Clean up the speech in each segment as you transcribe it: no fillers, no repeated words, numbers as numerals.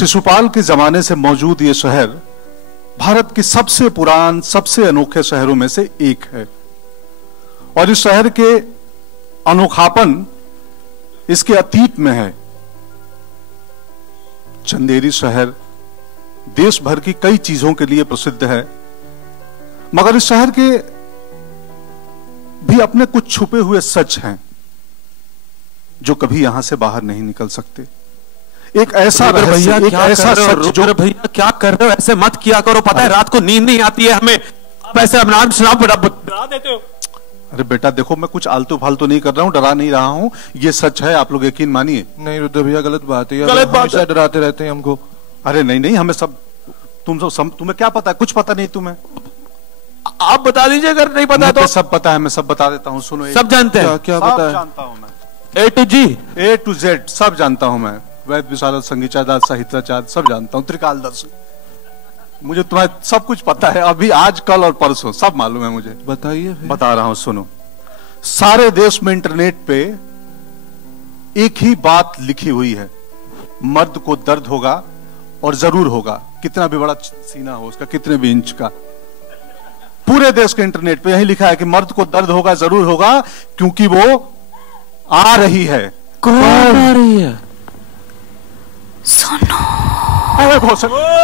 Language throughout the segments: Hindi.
शिशुपाल के जमाने से मौजूद ये शहर भारत के सबसे पुरान, सबसे अनोखे शहरों में से एक है। और इस शहर के अनोखापन इसके अतीत में है। चंदेरी शहर देश भर की कई चीजों के लिए प्रसिद्ध है, मगर इस शहर के भी अपने कुछ छुपे हुए सच हैं जो कभी यहां से बाहर नहीं निकल सकते। एक ऐसा भैया एक ऐसा सच जो भैया क्या कर रहे हो, ऐसे मत किया करो। पता है रात को नींद नहीं आती है हमें, आप ऐसे अपना शराब डरा देते हो। अरे बेटा देखो, मैं कुछ आलतू फालतू नहीं कर रहा हूँ, डरा नहीं रहा हूँ, ये सच है, आप लोग यकीन मानिए। नहीं रुद्र भैया गलत बात है, गलत बात है, डराते रहते हैं हमको। अरे नहीं नहीं, हमें सब तुम्हें क्या पता है? कुछ पता नहीं तुम्हें? आप बता दीजिए अगर नहीं पता तो। सब पता है, मैं सब बता देता हूँ, सुनो। सब जानते हैं? क्या पता है? जानता हूँ मैं, A to G, A to Z सब जानता हूँ मैं। वैद विशारद संगीताचार्य साहित्याचार्य सब जानता हूँ, त्रिकालदर्शी, मुझे तुम्हारा सब कुछ पता है। अभी आज कल और परसों सब मालूम है मुझे। बताइए। बता रहा हूं, सुनो। सारे देश में इंटरनेट पे एक ही बात लिखी हुई है, मर्द को दर्द होगा और जरूर होगा, कितना भी बड़ा सीना हो उसका, कितने भी इंच का। पूरे देश के इंटरनेट पे यही लिखा है कि मर्द को दर्द होगा, जरूर होगा, क्योंकि वो आ रही है। कौन आ रही है?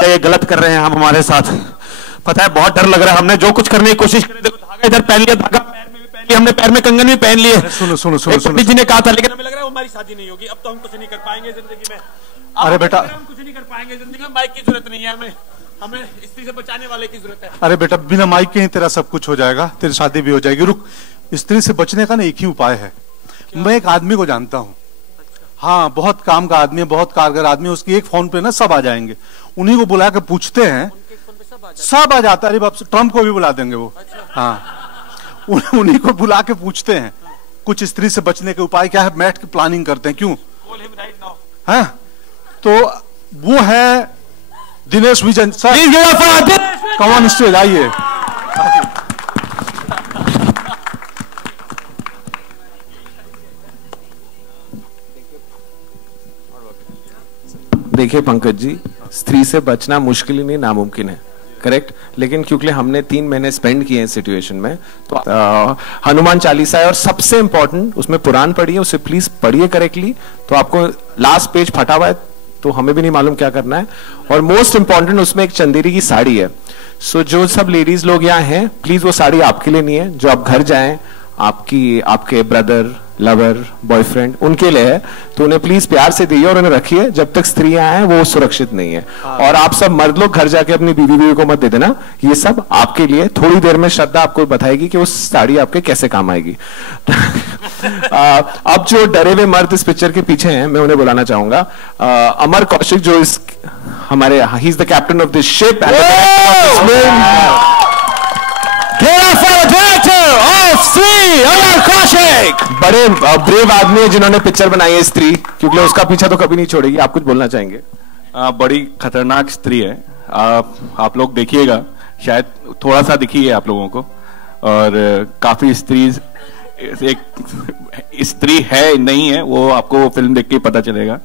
ये गलत कर रहे हैं हम हमारे साथ। पता है बहुत डर लग रहा है, हमने जो कुछ करने की कोशिश करी, देखो धागा इधर पहन लिया, धागा पैर में भी पहन लिया, हमने पैर में कंगन भी पहन लिए। सुनो सुनो सुनो, पंडित जी ने कहा था, लेकिन हमें लग रहा है हमारी शादी नहीं होगी, अब तो हम कुछ नहीं कर पाएंगे जिंदगी में। अरे बेटा, हम कुछ नहीं कर पाएंगे जिंदगी में, माइक की जरूरत नहीं है हमें, हमें स्त्री से बचाने वाले की जरूरत है। अरे बेटा, बिना माइक के ही तेरा सब कुछ हो जाएगा, तेरी शादी भी हो जाएगी। रुक, स्त्री से बचने का ना एक ही उपाय है। मैं एक आदमी को जानता हूँ, हाँ, बहुत काम का आदमी है, बहुत कारगर आदमी है, उसकी एक फोन पे ना सब आ जाएंगे। उन्हीं को बुला के पूछते हैं, सब आ जाता है। अरे बाप से, ट्रम्प को भी बुला देंगे वो। हाँ, उन्हीं को बुला के पूछते हैं कुछ स्त्री से बचने के उपाय क्या है, बैठ के प्लानिंग करते हैं। क्यों? हाँ, तो वो है दिनेश विजन सर। कौन स्टेज, आइए। देखिए पंकज जी, स्त्री से बचना मुश्किल ही नहीं, नामुमकिन है, करेक्ट। लेकिन क्योंकि हमने 3 महीने स्पेंड किए हैं सिचुएशन में, तो हनुमान चालीसा है और सबसे इंपॉर्टेंट उसमें पुराण पढ़िए, उसे प्लीज पढ़िए करेक्टली। तो आपको लास्ट पेज फटा हुआ है तो हमें भी नहीं मालूम क्या करना है। और मोस्ट इंपॉर्टेंट उसमें एक चंदेरी की साड़ी है। सो जो सब लेडीज लोग यहाँ हैं, प्लीज वो साड़ी आपके लिए नहीं है, जो आप घर जाएं आपके ब्रदर, लवर, बॉयफ्रेंड, उनके लिए है, तो उन्हें प्लीज प्यार से दीजिए और उन्हें रखिए। जब तक स्त्रियां हैं वो सुरक्षित नहीं है। और आप सब मर्द लोग घर जाके अपनी बीवी को मत दे देना, ये सब आपके लिए। थोड़ी देर में श्रद्धा आपको बताएगी कि वो साड़ी आपके कैसे काम आएगी। अब जो डरे हुए मर्द इस पिक्चर के पीछे हैं, मैं उन्हें बुलाना चाहूंगा। अमर कौशिक, जो इस हमारे, he is the captain of this ship, बड़े ब्रेव आदमी है जिन्होंने पिक्चर बनाई है स्त्री, क्योंकि उसका पीछा तो कभी नहीं छोड़ेगी। आप कुछ बोलना चाहेंगे? बड़ी खतरनाक स्त्री है, आप लोग देखिएगा, शायद थोड़ा सा दिखी है आप लोगों को। और काफी एक स्त्री है नहीं है, वो आपको फिल्म देख के पता चलेगा।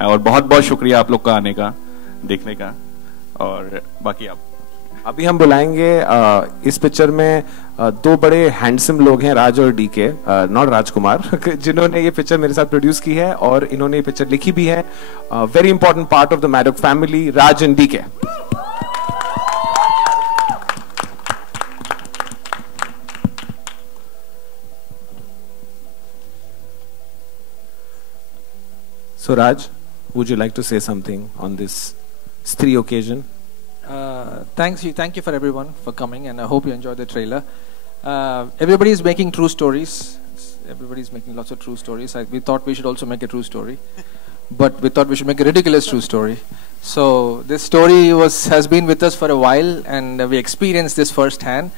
और बहुत बहुत शुक्रिया आप लोग का आने का, देखने का। और बाकी आप अभी हम बुलाएंगे इस पिक्चर में 2 बड़े हैंडसम लोग हैं, राज और डीके, नॉट राजकुमार, जिन्होंने ये पिक्चर मेरे साथ प्रोड्यूस की है और इन्होंने ये पिक्चर लिखी भी है। Very important part of the Maddock family, Raj and DK. So Raj, would you like to say something on this Stree occasion? Thank you for everyone for coming, and I hope you enjoyed the trailer. Everybody is making true stories. Everybody is making lots of true stories. We thought we should also make a true story, but we thought we should make a ridiculous true story. So this story has been with us for a while, and we experienced this firsthand.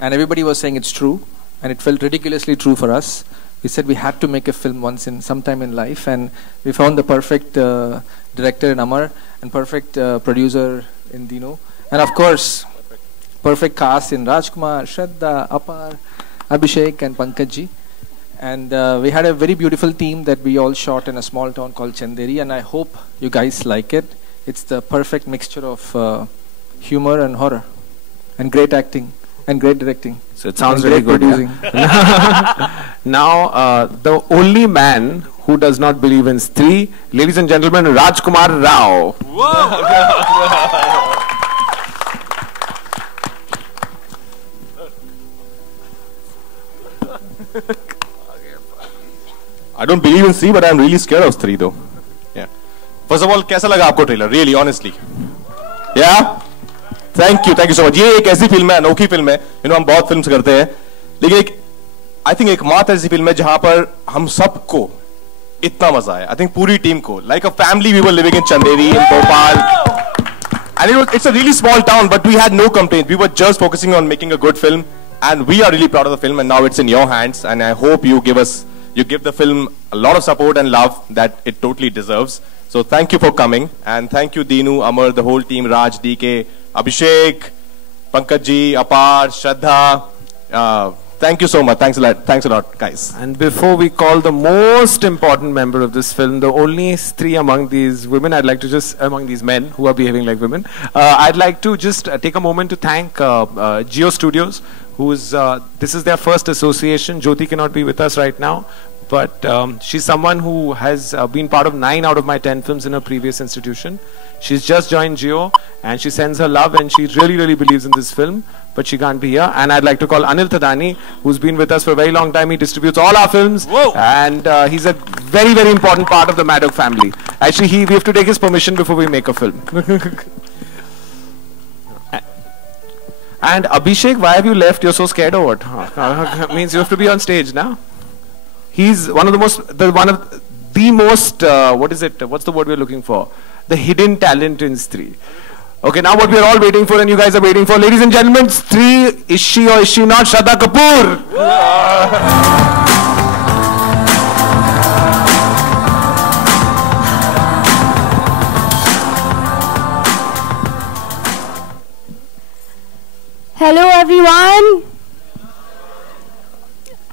And everybody was saying it's true, and it felt ridiculously true for us. We said we had to make a film sometime in life, and we found the perfect director in Amar and perfect producer in Dino, and of course perfect cast in Rajkumar, Shraddha, Apar, Abhishek and Pankaj ji. And we had a very beautiful team that we all shot in a small town called Chanderi, and I hope you guys like it. it's the perfect mixture of humor and horror, and great acting, and great directing. So it sounds and really great good. producing. Yeah? Now, the only man who does not believe in Stree, ladies and gentlemen, Rajkumar Rao. I don't believe in Stree, but I'm really scared of Stree though. Yeah. First of all, कैसा लगा आपको trailer? Really, honestly. Yeah. Thank you so much. ये एक ऐसी फिल्म है, अनोखी फिल्म है. हम बहुत फिल्म्स करते हैं, लेकिन I think एकमात्र ऐसी फिल्म है जहां पर हम सबको इतना मजा आया. I think पूरी टीम को, like a family, we were living in Chanderi, in Bhopal. And it's a really small town, but we had no complaints. We were just focusing on making a good film, and we are really proud of the film. And now it's in your hands, and I hope you give the film a lot of support and love that it totally deserves. So thank you for coming, and thank you Dinu, Amar, the whole team, Raj, DK, Abhishek, Pankaj ji, Apar, Shraddha. Thank you so much. Thanks a lot, guys. And before we call the most important member of this film, the only Stree among these women, among these men who are behaving like women, I'd like to just take a moment to thank Geo Studios, this is their first association. Jyoti cannot be with us right now, but she's someone who has been part of 9 out of my 10 films in her previous institution. She's just joined Geo, and she sends her love, and she really, really believes in this film, but she can't be here. And I'd like to call Anil Thadani, who's been with us for a very long time. He distributes all our films. Whoa. And he's a very, very important part of the Maddock family. Actually, we have to take his permission before we make a film. And Abhishek, why have you left? You're so scared or what? Means you have to be on stage now. He's one of the most, what is it? What's the word we're looking for? The hidden talent in Stree. Okay, now what we're all waiting for and you guys are waiting for, ladies and gentlemen, Stree, is she or is she not Shraddha Kapoor? Hello everyone.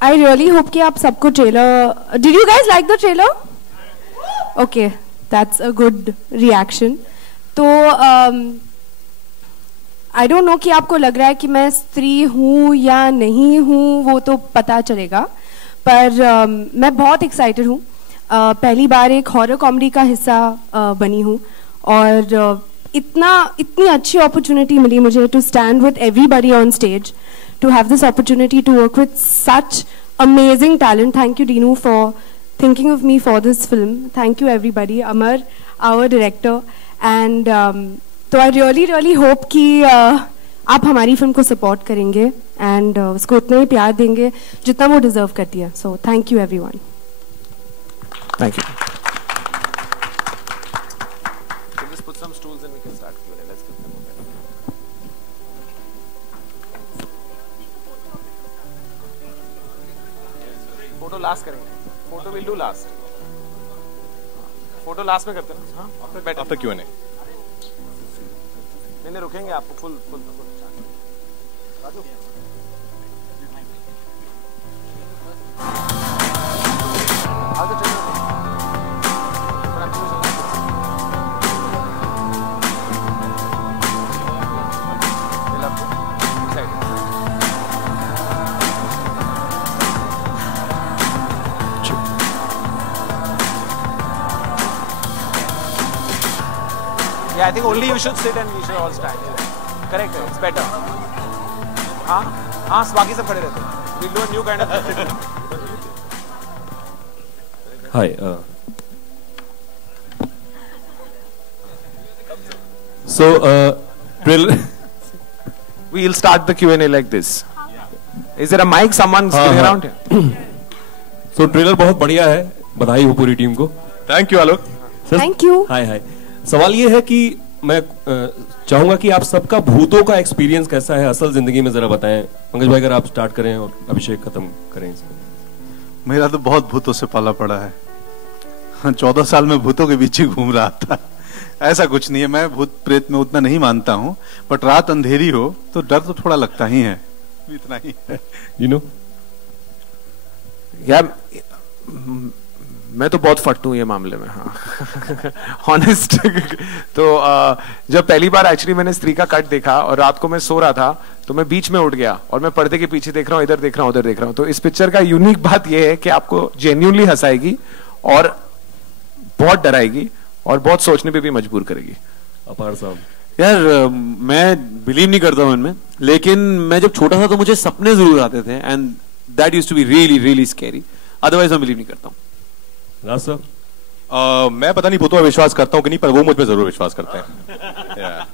I really hope कि आप सबको trailer. Did you guys like the trailer? Okay, that's a good reaction. तो I don't know कि आपको लग रहा है कि मैं स्त्री हूँ या नहीं हूँ, वो तो पता चलेगा. पर मैं बहुत excited हूँ. पहली बार एक horror comedy का हिस्सा बनी हूँ और इतनी अच्छी opportunity मिली मुझे to stand with everybody on stage, to have this opportunity to work with such amazing talent. Thank you Dinu for thinking of me for this film. Thank you everybody. Amar, our director, and तो I really hope कि आप हमारी फिल्म को support करेंगे and उसको उतना ही प्यार देंगे जितना वो deserve करती है. So thank you everyone. Thank you. We'll just put some stools and we can start Q&A. Let's give them a minute. Photo last करेंगे. Photo we'll do last. Photo last में करते हैं ना? After Q&A. नहीं रुकेंगे आपको full. Raju. How's the trailer? Yeah, I think only you should sit and we should all stand. Correct, it's better. हाँ, बाकी सब खड़े रहते हैं. We'll do a new kind of thing. Hi. We'll start the Q&A like this. Is there a mic? Someone's sitting around here. So trailer बहुत बढ़िया है. बधाई हो पूरी टीम को. Thank you Alok. Thank you. हाय. सवाल ये है कि मैं चाहूंगा कि आप सबका भूतों का एक्सपीरियंस कैसा है असल जिंदगी में, जरा बताएं. पंकज भाई अगर आप स्टार्ट करें और अभिषेक खत्म करें इसको. मेरा तो बहुत भूतों से पाला पड़ा है. 14 साल में भूतों के बीच ही घूम रहा था. ऐसा कुछ नहीं है, मैं भूत प्रेत में उतना नहीं मानता हूँ, बट रात अंधेरी हो तो डर तो थोड़ा लगता ही है. इतना ही है. You know? यार मैं तो बहुत फट हूँ ये मामले में, हाँ ऑनेस्ट। तो जब पहली बार एक्चुअली मैंने स्त्री का कट देखा और रात को मैं सो रहा था तो मैं बीच में उठ गया और मैं पर्दे के पीछे देख रहा हूँ, इधर देख रहा हूँ, उधर देख रहा हूँ। तो इस पिक्चर का यूनिक बात यह है कि आपको जेन्युइनली हंसाएगी और बहुत डराएगी और बहुत सोचने पे भी मजबूर करेगी। अपार साहब, यार मैं बिलीव नहीं करता हूँ इनमें, लेकिन मैं जब छोटा था तो मुझे सपने जरूर आते थे and that used to be really really scary. Otherwise मैं बिलीव नहीं करता हूँ। राज साहब, मैं पता नहीं भूतों में विश्वास करता हूँ कि नहीं, पर वो मुझ पे जरूर विश्वास करते हैं।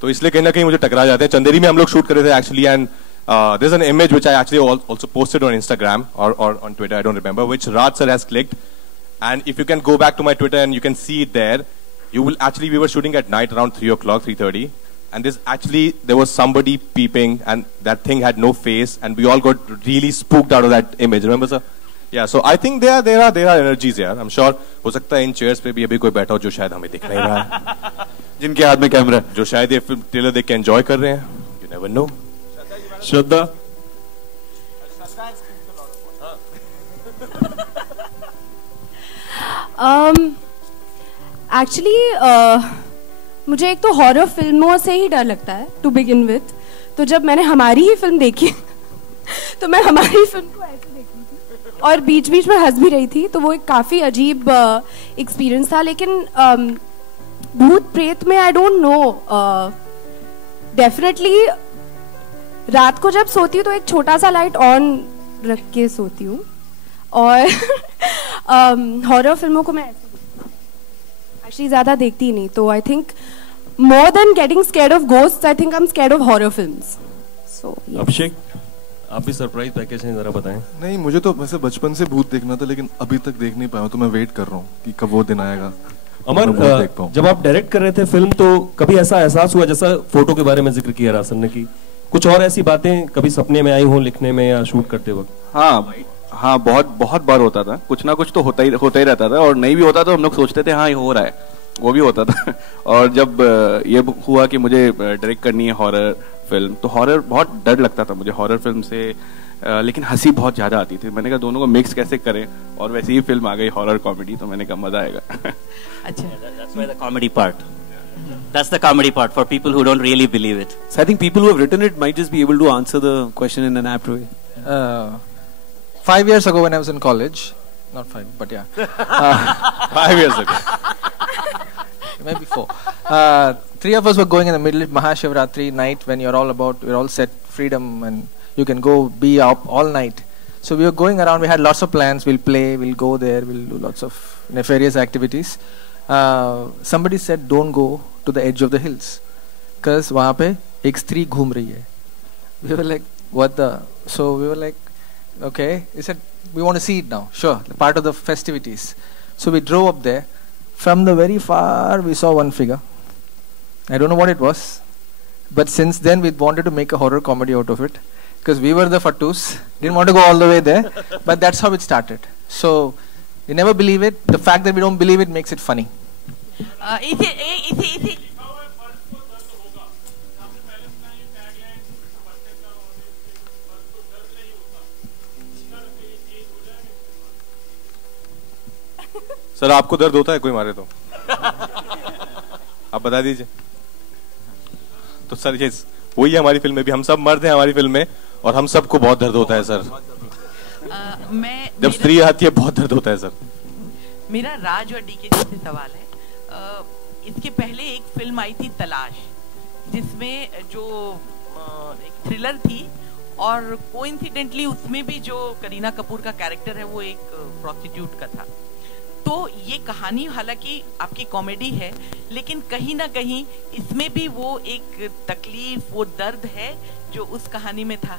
तो इसलिए कहीं ना कहीं मुझे टकरा जाते हैं। चंदेरी में हम लोग शूट कर रहे थे actually, and there's an image which I actually also posted on Instagram or on Twitter, I don't remember, which Raj sir has clicked. And if you can go back to my Twitter and you can see it there, you will actually, we were shooting at night around 3 o'clock, 3:30. And there was somebody peeping and that thing had no face and we all got really spooked out of that image. Remember sir? Yeah, so I think there are energies here. I'm sure हो सकता है इन चेयर्स पे भी अभी कोई बैठा हो जो शायद हमें दिख नहीं रहा है, जिनके हाथ में कैमरा, जो शायद ये फिल्म ट्रेलर देख के एंजॉय कर रहे हैं. You never know. Shraddha, actually मुझे एक तो हॉरर फिल्मों से ही डर लगता है टू बिगिन विथ। तो जब मैंने हमारी ही फिल्म देखी तो मैं हमारी फिल्म को ऐसे देख रही थी और बीच बीच में हंस भी रही थी, तो वो एक काफ़ी अजीब एक्सपीरियंस था। लेकिन भूत प्रेत में आई डोंट नो, डेफिनेटली रात को जब सोती हूँ तो एक छोटा सा लाइट ऑन रख के सोती हूँ और हॉरर फिल्मों को मैं एक्चुअली ज़्यादा देखती ही नहीं। तो I think more than getting scared of ghosts, I think I am scared of horror films. So Abhishek, आप भी सरप्राइज पैकेज हैं, जरा बताएं। नहीं, मुझे तो वैसे बचपन से भूत देखना था, लेकिन अभी तक देख नहीं पाया, तो मैं वेट कर रहा हूँ कि कब वो दिन आएगा। अमर, जब आप डायरेक्ट कर रहे थे फिल्म तो कभी ऐसा एहसास हुआ, जैसा फोटो के बारे में जिक्र किया रासन ने, की कुछ और ऐसी बातें कभी सपने में आई हो लिखने में या शूट करते वक्त? हाँ, बहुत बार होता था, कुछ ना कुछ तो होता ही रहता था, और नहीं भी होता तो हम लोग सोचते थे हाँ ये हो रहा है, वो भी होता था। और जब ये हुआ कि मुझे डायरेक्ट करनी है हॉरर फिल्म, तो हॉरर बहुत डर लगता था मुझे हॉरर फिल्म से, लेकिन हंसी बहुत ज्यादा आती थी। मैंने कहा दोनों को मिक्स कैसे करें, और वैसे ही फिल्म आ गई हॉरर कॉमेडी, तो मैंने कहा मजा आएगा। अच्छा, that's why the comedy part. That's the comedy part for people who don't really believe it. So I think people who have written it might just be able to answer the question in an apt way. 5 years ago when I was in college, not 5, but yeah. 5 years ago. Maybe 4. 3 of us were going in the middle of Mahashivratri night when you're all set freedom and you can go be up all night. So we were going around, we had lots of plans, we'll play, we'll go there, we'll do lots of nefarious activities. Somebody said don't go to the edge of the hills because वहाँ पे एक स्त्री घूम रही है. We were like what the, so we were like okay, he said we want to see it now, sure, part of the festivities. So we drove up there. From the very far we saw one figure. I don't know what it was, but since then we wanted to make a horror comedy out of it because we were the fattus, didn't want to go all the way there, but that's how it started. So we never believe it. The fact that we don't believe it makes it funny. Sir आपको दर्द होता है कोई मारे तो? आप बता दीजिए। तो सर ये वही है हमारी फिल्म में भी, हम सब मर्द हैं हमारी फिल्म में और हम सबको बहुत दर्द होता है सर। जब स्त्री आती है बहुत दर्द होता है सर। मेरा राज और डीके जी से सवाल है, इसके पहले एक फिल्म आई थी तलाश, जिसमें जो एक थ्रिलर थी और कोइंसिडेंटली उसमें भी जो करीना कपूर का कैरेक्टर है वो एक प्रोस्टिट्यूट का था। तो ये कहानी हालांकि आपकी कॉमेडी है, लेकिन कहीं ना कहीं इसमें भी वो एक तकलीफ, वो दर्द है जो उस कहानी में था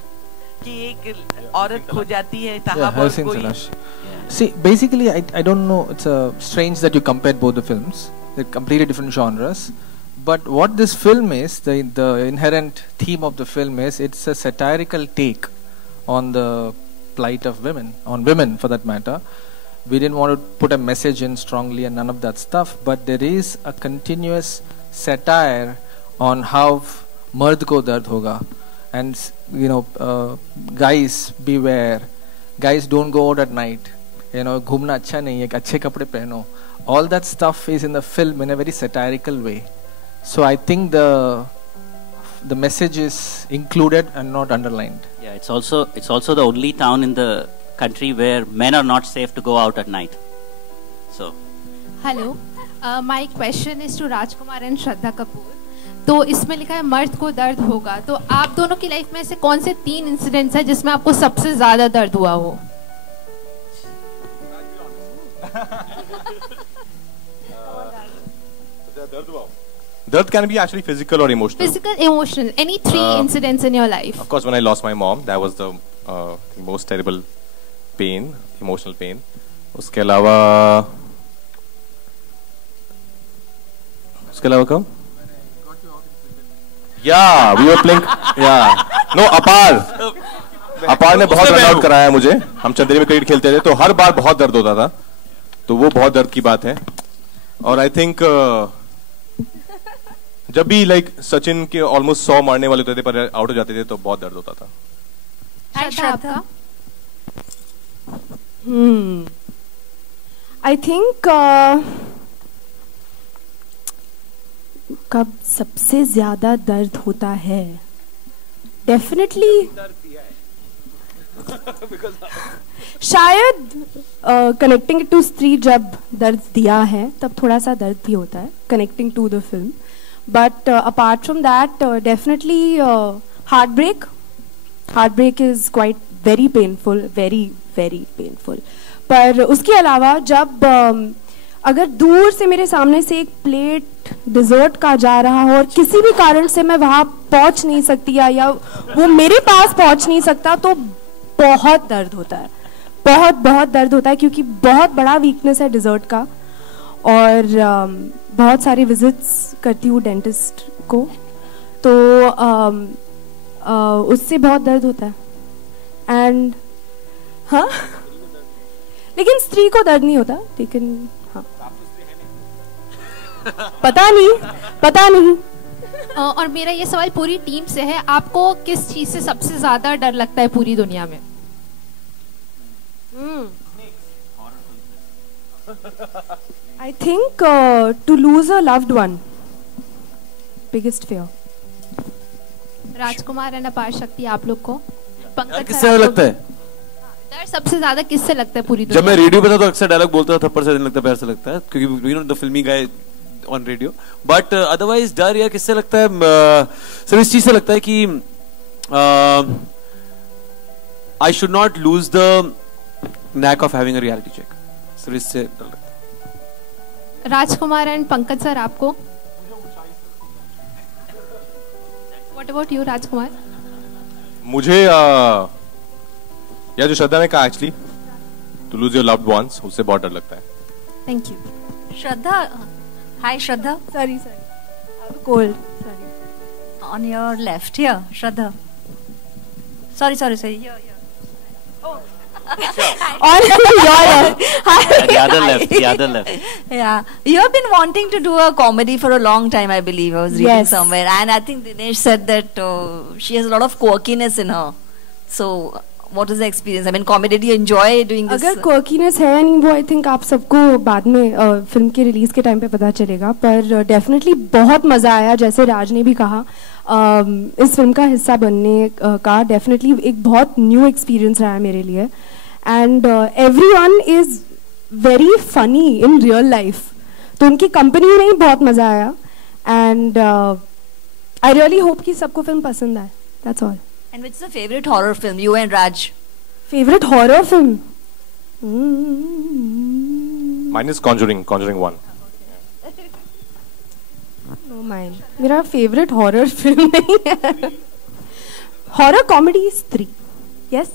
कि एक औरत खो जाती है। See, basically, I don't know. It's strange that you compared both the films. They're completely different genres. But what this film is, the inherent theme of the film is, it's a satirical take on the plight of women, on women for that matter. We didn't want to put a message in strongly and none of that stuff, but there is a continuous satire on how mard ko dard hoga, and you know, guys beware, guys don't go out at night. you know, घूमना अच्छा नहीं है, अच्छे कपड़े पहनो. All that stuff is in the film in a very satirical way. So I think the message is included and not underlined. Yeah, it's also the only town in the country where men are not safe to go out at night. So. Hello, my question is to Rajkumar and Shraddha Kapoor. तो इसमें लिखा है मर्द को दर्द होगा, तो आप दोनों की लाइफ में ऐसे कौन से 3 इंसिडेंट्स हैं जिसमें आपको सबसे ज्यादा दर्द हुआ हो? Dard can be actually physical or emotional. Physical, emotional. Any 3 incidents in your life? Of course, when I lost my mom, that was the most terrible pain, emotional pain. उसके अलावा कब? Yeah, we were playing. Yeah, no, अपार ने बहुत रन आउट कराया मुझे. हम चंदेरी में क्रिकेट खेलते थे, तो हर बार बहुत दर्द होता था. तो वो बहुत दर्द की बात है. और आई थिंक जब भी लाइक सचिन के ऑलमोस्ट 100 मारने वाले होते थे पर आउट हो जाते थे तो बहुत दर्द होता था. श्रद्धा, आई थिंक कब सबसे ज्यादा दर्द होता है, डेफिनेटली शायद कनेक्टिंग टू स्त्री जब दर्द दिया है तब थोड़ा सा दर्द भी होता है connecting to the film. But apart from that, definitely heartbreak is quite very painful, very very painful. पर उसके अलावा जब अगर दूर से मेरे सामने से एक प्लेट डिजर्ट का जा रहा हो और किसी भी कारण से मैं वहाँ पहुँच नहीं सकती या वो मेरे पास पहुँच नहीं सकता, तो बहुत दर्द होता है, बहुत दर्द होता है, क्योंकि बहुत बड़ा वीकनेस है डिजर्ट का. और बहुत सारे विजिट्स करती हूँ डेंटिस्ट को, तो उससे बहुत दर्द होता है. एंड हाँ, लेकिन स्त्री को दर्द नहीं होता, लेकिन हाँ पता नहीं. और मेरा ये सवाल पूरी टीम से है, आपको किस चीज से सबसे ज्यादा डर लगता है पूरी दुनिया में? I think to lose a loved one, biggest fear. Rajkumar and अपार शक्ति, आप लोग को पंकज किससे लगता है डर सबसे ज्यादा किससे लगता है पूरी दुनिया? जब मैं रेडियो पे था तो अक्सर डायलॉग बोलता था, थप्पड़ से नहीं लगता, पैर से लगता है, क्योंकि यू नो द फिल्मी guy on radio. But otherwise डर यार किससे लगता है? सिर्फ इस चीज से लगता है कि I should not lose the knack of having a reality check. सिर्फ इससे डर लगता है. राजकुमार एंड पंकज सर, आपको? What about you, Rajkumar? मुझे या जो श्रद्धा ने कहा actually to lose your loved ones, उससे बहुत डर लगता है. Thank you. Shraddha, hi Shraddha. Sorry, cold. Sorry. On your left here, Shraddha. Sorry. Here. Oh. On your left. The other left. Yeah. You have been wanting to do a comedy for a long time, I believe. I was reading somewhere. And I think Dinesh said that she has a lot of quirkiness in her. So, what is the experience? I mean, comedy, do you enjoy doing this? अगर quirkiness है नहीं, वो I think आप सबको बाद में फिल्म के रिलीज के टाइम पे पता चलेगा. पर डेफिनेटली बहुत मज़ा आया, जैसे राज ने भी कहा. इस फिल्म का हिस्सा बनने का डेफिनेटली एक बहुत न्यू एक्सपीरियंस रहा है मेरे लिए. And everyone is very funny in real life, तो उनकी कंपनी में ही बहुत मज़ा आया. एंड आई रियली होप कि सबको फिल्म पसंद आए. That's all. And which is the favorite horror film, you and Raj? Favorite horror film? Mine is Conjuring 1. No, mine. मेरा favorite horror film नहीं है. Horror comedy is 3. Yes?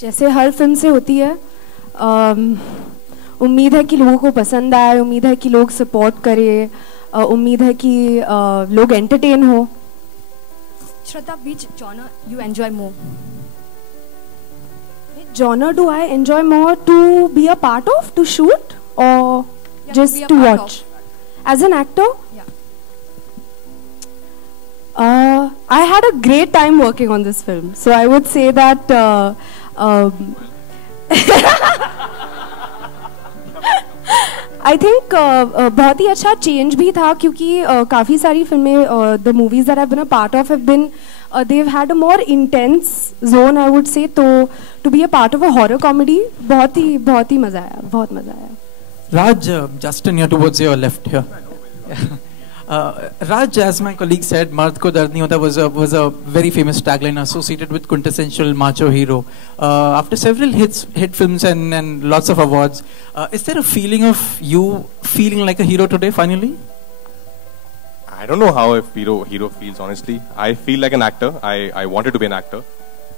जैसे हर फिल्म से होती है, उम्मीद है कि लोगों को पसंद आए, उम्मीद है कि लोग सपोर्ट करें, उम्मीद है कि लोग एंटरटेन हो. Shraddha, which genre you enjoy more? genre do I enjoy more to be a part of, to shoot, or just to watch? As an actor? Yeah. I had a great time working on this film. So I would say that I think बहुत ही अच्छा change भी था क्योंकि काफ़ी सारी फिल्में the movies that I've been a part of have been they've had a more intense zone, I would say. तो to be a part of a horror comedy बहुत ही मज़ा आया, बहुत मज़ा आया. Raj, Justin here towards your left here. Raj, as my colleague said, "Mard ko dard nahi hota" was a very famous tagline associated with quintessential macho hero. After several hit films and lots of awards, is there a feeling of you feeling like a hero today? Finally, I don't know how a hero feels. Honestly, I feel like an actor. I wanted to be an actor,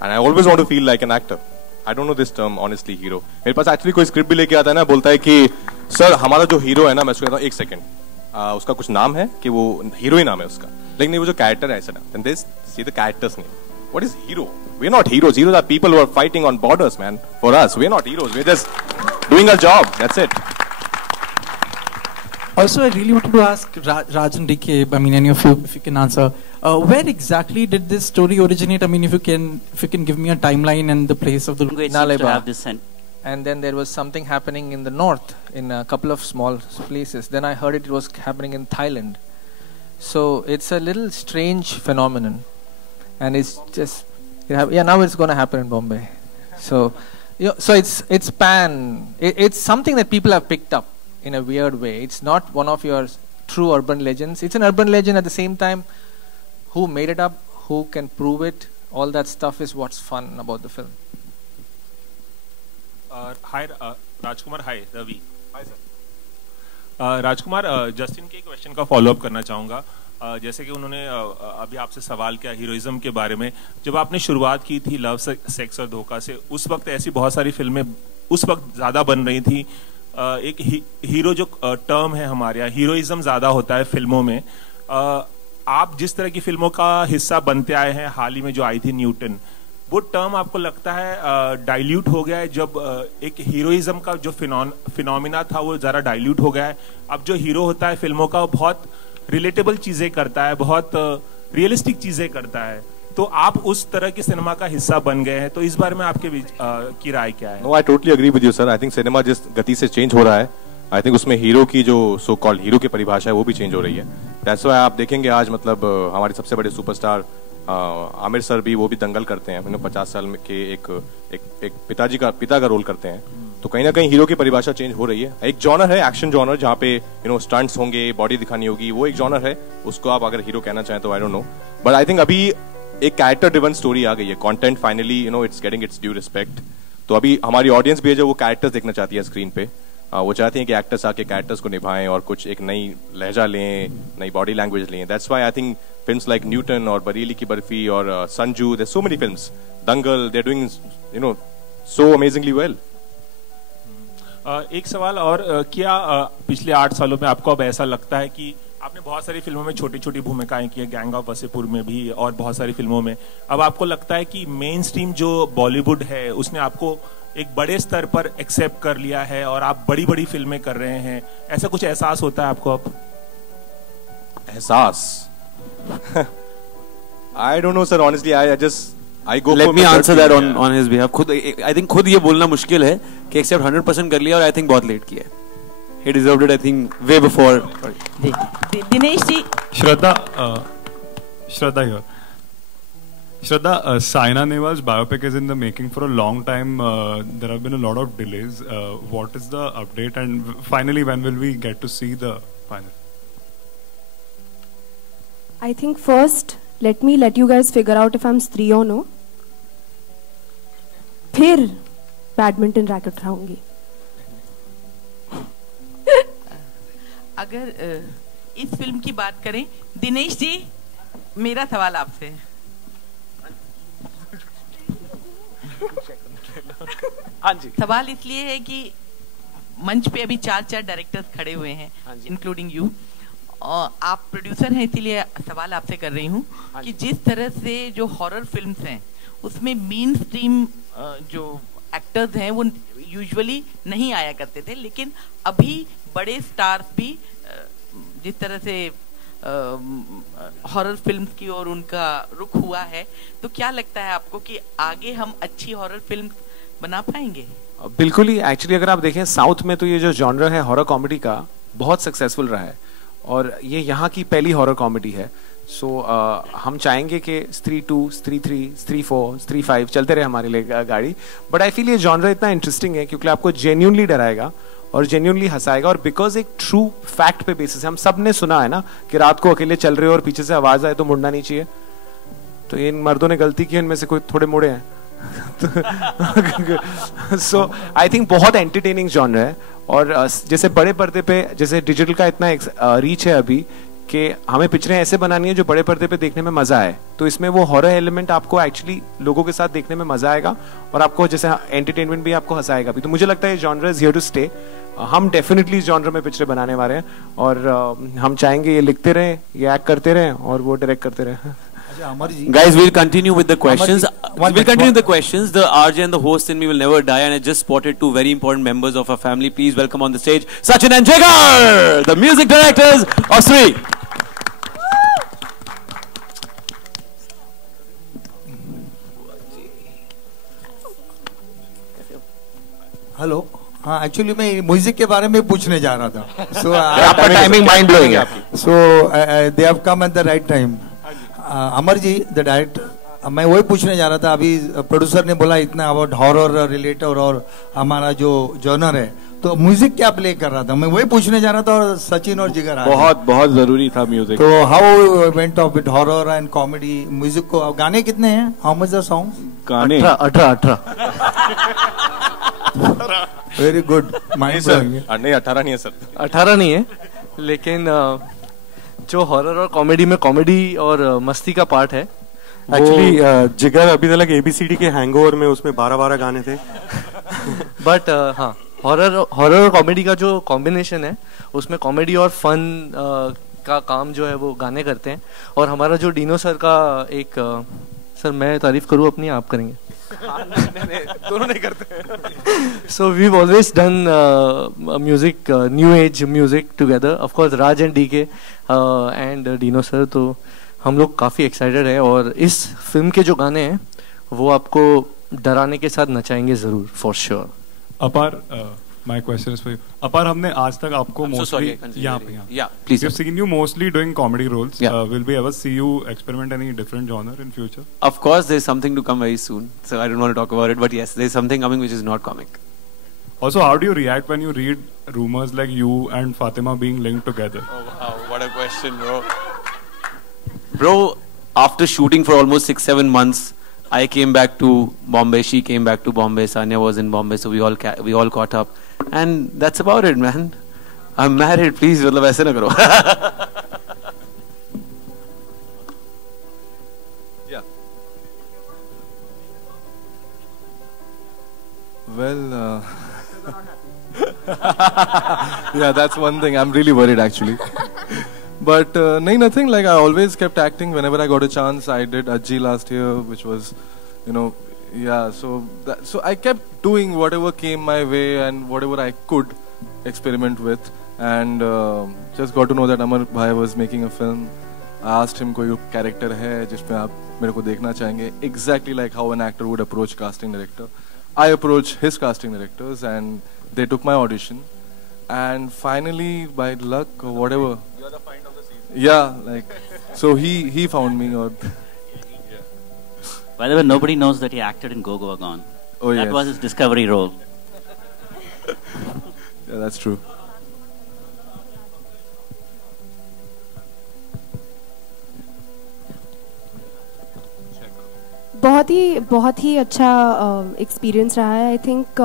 and I always want to feel like an actor. I don't know this term, honestly, hero. मेरे पास actually कोई script भी लेके आता है ना, बोलता है कि सर हमारा जो hero है ना, मैं उसको कहता हूँ एक सेकंड, उसका कुछ नाम है कि वो हीरो ही नाम है उसका, लेकिन वो जो कैरेक्टर है ऐसा ना, then this see the character's name. What is hero? We're not heroes. Heroes are people who are fighting on borders, man. For us, we're not heroes. We're just doing our job. That's it. also I really wanted to ask Raj and DK, I mean, any of you, if you can answer, where exactly did this story originate? I mean, if you can give me a timeline and the place of the Naleba. And then there was something happening in the north, in a couple of small places. Then I heard it was happening in Thailand. So it's a little strange phenomenon, and it's just now it's going to happen in Bombay. So so it's it's something that people have picked up in a weird way. It's not one of your true urban legends. It's an urban legend at the same time. Who made it up? Who can prove it? All that stuff is what's fun about the film. Hi, Rajkumar. Hi, Ravi. Hi, sir. Rajkumar, Justin के क्वेश्चन का फॉलोअप करना चाहूँगा. जैसे कि उन्होंने अभी आपसे सवाल किया हीरोइज्म के बारे में. जब आपने शुरुआत की थी लव, सेक्स और धोखा से, उस वक्त ऐसी बहुत सारी फिल्में उस वक्त ज़्यादा बन रही थी. एक हीरो जो टर्म है हमारे यहाँ, हीरोइज्म ज़्यादा होता है फिल्मों में. आप जिस तरह की फिल्मों का हिस्सा बनते आए हैं, हाल ही में जो आई थी न्यूटन, वो टर्म आपको लगता है डाइल्यूट हो गया है? जब एक हीरोइज्म का जो फिनोमिना था वो ज़रा डाइल्यूट हो गया है. अब जो हीरो होता है फिल्मों का, वो बहुत रिलेटेबल चीज़ें करता है, बहुत रियलिस्टिक चीज़ें करता है. तो आप उस तरह की सिनेमा का हिस्सा बन गए हैं, तो इस बारे में आपके की राय क्या है? No, I totally agree with you, sir. I think cinema जिस गति से चेंज हो रहा है, आई थिंक उसमें हीरो की जो सो कॉल्ड हीरो की परिभाषा है वो भी चेंज हो रही है. दैट्स व्हाई आप देखेंगे आज मतलब हमारे सबसे बड़े सुपरस्टार आमिर सर भी, वो भी दंगल करते हैं. 50 साल में के एक पिता का रोल करते हैं. तो कहीं ना कहीं हीरो की परिभाषा चेंज हो रही है. एक जॉनर है एक्शन जॉनर, जहाँ पे स्टंट्स होंगे, बॉडी दिखानी होगी, वो एक जॉनर है. उसको आप अगर हीरो कहना चाहें तो I don't know, but I think अभी एक कैरेक्टर ड्रिवन स्टोरी आ गई है. Content finally it's getting it's due respect. तो अभी हमारी ऑडियंस भी है जो वो कैरेक्टर्स देखना चाहती है स्क्रीन पे. वो चाहते हैं कि एक्टर्स आके कैरेक्टर्स को निभाएं और कुछ एक नई लहजा लें, नई बॉडी लैंग्वेज लें. That's why I think films like Newton और बरेली की बर्फी और Sanju, there so many films, Dangal, they are doing so amazingly well. एक सवाल और, क्या पिछले 8 सालों में आपको अब ऐसा लगता है कि आपने बहुत सारी फिल्मों में छोटी छोटी भूमिकाएं की है, गैंग ऑफ वसेपुर में भी और बहुत सारी फिल्मों में, अब आपको लगता है कि मेन स्ट्रीम जो बॉलीवुड है उसने आपको एक बड़े स्तर पर एक्सेप्ट कर लिया है और आप बड़ी बड़ी फिल्में कर रहे हैं, ऐसा कुछ एहसास होता है आपको अब? एहसास I don't know, sir. Honestly, I go. Let me answer that on his behalf. I think खुद ये बोलना मुश्किल है कि एक्सेप्ट 100% कर लिया, और I think बहुत लेट किया है. He deserved it, I think, way before. Dinesh ji. Shraddha here. Shraddha, Saina Nehwal's biopic is in the making for a long time. There have been a lot of delays. What is the update, and finally, when will we get to see the final? I think first, let you guys figure out if I'm straight or no. फिर बैडमिंटन रैकेट उठाऊंगी. अगर इस फिल्म की बात करें, दिनेश जी, मेरा सवाल आपसे. हाँ जी. सवाल इसलिए है कि मंच पे अभी 4 डायरेक्टर्स खड़े हुए हैं, इंक्लूडिंग यू. आप प्रोड्यूसर हैं, इसीलिए सवाल आपसे कर रही हूँ कि जिस तरह से जो हॉरर फिल्म्स हैं उसमें मेन स्ट्रीम जो एक्टर्स हैं वो यूजुअली नहीं आया करते थे, लेकिन अभी बड़े स्टार्स भी जिस तरह से हॉरर फिल्म्स की ओर उनका रुख हुआ है, तो क्या लगता है आपको कि आगे हम अच्छी हॉरर फिल्म बना पाएंगे? बिल्कुल ही। एक्चुअली अगर आप देखें साउथ में तो ये जो जॉनर है हॉरर कॉमेडी का बहुत सक्सेसफुल रहा है और ये यहाँ की पहली हॉरर कॉमेडी है। सो हम चाहेंगे कि स्त्री 2, स्त्री 3, स्त्री 4, स्त्री 5 चलते रहे हमारे लिए गाड़ी। बट आई फील ये जॉनर इतना इंटरेस्टिंग है क्योंकि आपको जेन्युइनली डराएगा और जेन्युइनली हंसाएगा, और बिकॉज एक ट्रू फैक्ट पे बेसिस है। हम सब ने सुना है ना कि रात को अकेले चल रहे हो और पीछे से आवाज आए तो मुड़ना नहीं चाहिए, तो इन मर्दों ने गलती की, इनमें से कोई थोड़े मुड़े हैं। सो आई थिंक बहुत एंटरटेनिंग जॉनर है, और जैसे बड़े पर्दे पे जैसे डिजिटल का इतना रीच है अभी कि हमें पिक्चरें ऐसे बनानी है जो बड़े पर्दे पे देखने में मजा आए, तो इसमें वो हॉरर एलिमेंट आपको एक्चुअली लोगों के साथ देखने में मजा आएगा और आपको जैसे एंटरटेनमेंट भी आपको हंसाएगा भी। तो मुझे लगता है ये genre is here to stay. हम डेफिनेटली इस जॉनर में पिक्चरें बनाने वाले हैं और हम चाहेंगे ये लिखते रहें, ये एक्ट करते रहें और वो डायरेक्ट करते रहें। Guys, we'll continue with the questions. We'll continue the questions. The RJ and the host in me will never die, and I just spotted two very important members of our family. Please welcome on the stage Sachin and Jigar, the music directors of Sri. Hello, हाँ एक्चुअली मैं म्यूजिक के बारे में पूछने जा रहा था। सो आपका टाइमिंग माइंड ब्लोइंग है आपकी। So they have come at the right time. Amar ji the director, मैं वही पूछने जा रहा था, अभी प्रोड्यूसर ने बोला इतना अबाउट हॉरर रिलेटेड और हमारा जो जॉनर है, तो म्यूजिक क्या प्ले कर रहा था, मैं वही पूछने जा रहा था और सचिन और जिगर बहुत जरूरी था म्यूजिक। तो how went of with horror and comedy music को, गाने कितने हैं, हाउ मच द सॉन्ग? गाने 18 वेरी गुड। नहीं सर, नहीं 18 नहीं है सर, 18 नहीं है, लेकिन जो हॉरर और कॉमेडी में कॉमेडी और मस्ती का पार्ट है एक्चुअली। जिगर अभी तक ABCD के हैंगओवर में उसमें 12 गाने थे। बट हाँ, हॉरर और कॉमेडी का जो कॉम्बिनेशन है उसमें कॉमेडी और फन का काम जो है वो गाने करते हैं। और हमारा जो डीनो सर का एक सर मैं तारीफ करूँ अपनी, आप करेंगे? दोनों नहीं करते। So we've always done music, new age music together. Of course, Raj and DK and Dino sir. तो हम लोग काफी एक्साइटेड है और इस फिल्म के जो गाने हैं वो आपको डराने के साथ नचाएंगे जरूर, फॉर श्योर। अपार, my question is for you. अपार, हमने आज तक आपको mostly यहाँ पे please. We've seen you mostly doing comedy roles. Yeah. Will we ever see you experiment any different genre in future? Of course, there's something to come very soon. So I don't want to talk about it, but yes, there's something coming which is not comic. Also, how do you react when you read rumors like you and Fatima being linked together? Oh wow, what a question, bro. Bro, after shooting for almost 6-7 months, I came back to Bombay. She came back to Bombay. Sanya was in Bombay, so we all caught up, and that's about it, man. I'm married. Please, मतलब ऐसे ना करो. Yeah. Well, yeah, that's one thing. I'm really worried actually. But nothing. Like I always kept acting whenever I got a chance. I did Ajji last year, which was, yeah. So I kept doing whatever came my way and whatever I could experiment with. And just got to know that Amar Bhai was making a film. I asked him, कोई character है जिसमें आप मेरे को देखना चाहेंगे? Exactly like how an actor would approach casting director. I approached his casting directors and they took my audition. And finally, by luck or whatever. You're the find of the season. Yeah, like, so he found me. Or by the way, nobody knows that he acted in Go Goa Gone. Oh, that was his discovery role. Yeah, that's true. बहुत ही अच्छा एक्सपीरियंस रहा है। आई थिंक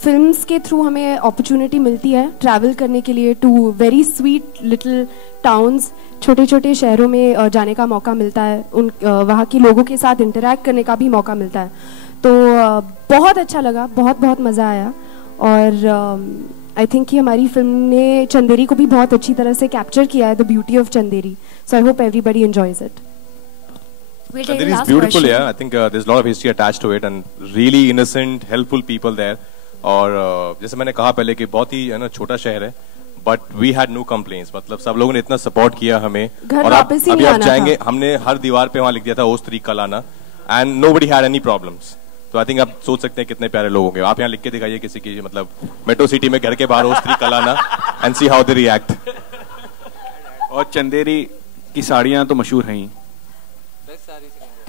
फिल्म्स के थ्रू हमें अपॉर्चुनिटी मिलती है ट्रैवल करने के लिए to very sweet little towns, छोटे छोटे शहरों में जाने का मौका मिलता है, उन वहाँ के लोगों के साथ इंटरैक्ट करने का भी मौका मिलता है। तो बहुत अच्छा लगा, बहुत मज़ा आया। और आई थिंक कि हमारी फिल्म ने चंदेरी को भी बहुत अच्छी तरह से कैप्चर किया है, the beauty of Chanderi. So I hope everybody enjoys it. We'll take Nandini the is last beautiful, question. yeah. I think there's a lot of history attached to it and really innocent, helpful people there. और जैसे मैंने कहा पहले कि बहुत ही है ना छोटा शहर है, but we had no complaints. मतलब सब लोगों ने इतना support किया हमें. और अभी आप जाएंगे, हमने हर दीवार पे वहाँ लिख दिया था ओस्त्री Kalana, and nobody had any problems. तो आई थिंक आप सोच सकते हैं कितने प्यारे लोग होंगे. आप यहाँ लिख के दिखाइए किसी की मतलब मेट्रो सिटी में घर के बाहर ओस्त्री कलाना and see how they react. और चंदेरी की साड़ियाँ तो मशहूर हैं ही.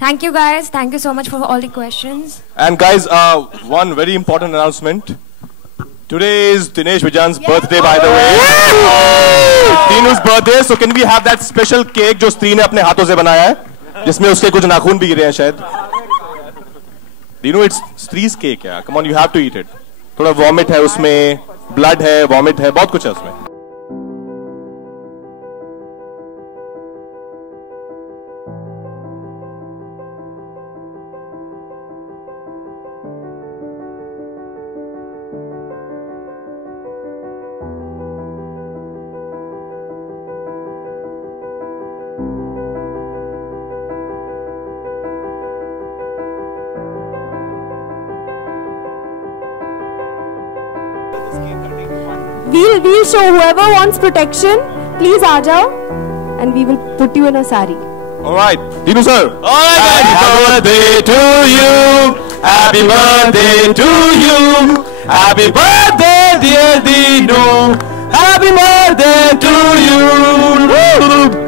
Thank you guys. Thank you so much for all the questions. And guys, one very important announcement. Today is Dinesh Vijan's birthday, by the way. Dinu's birthday. So can we have that special cake जो स्त्री ने अपने हाथों से बनाया है, जिसमें उसके कुछ नाखून भी गिरे हैं शायद. Dinu, it's स्त्री's cake, yeah. Come on, you have to eat it. थोड़ा vomit है उसमें, blood है, vomit है, बहुत कुछ है उसमें. We'll show whoever wants protection. Please aa jao, and we will put you in a sari. All right, Dinu sir. All right, guys. Happy birthday to you. Happy birthday to you. Happy birthday, dear Dinu. Happy birthday to you.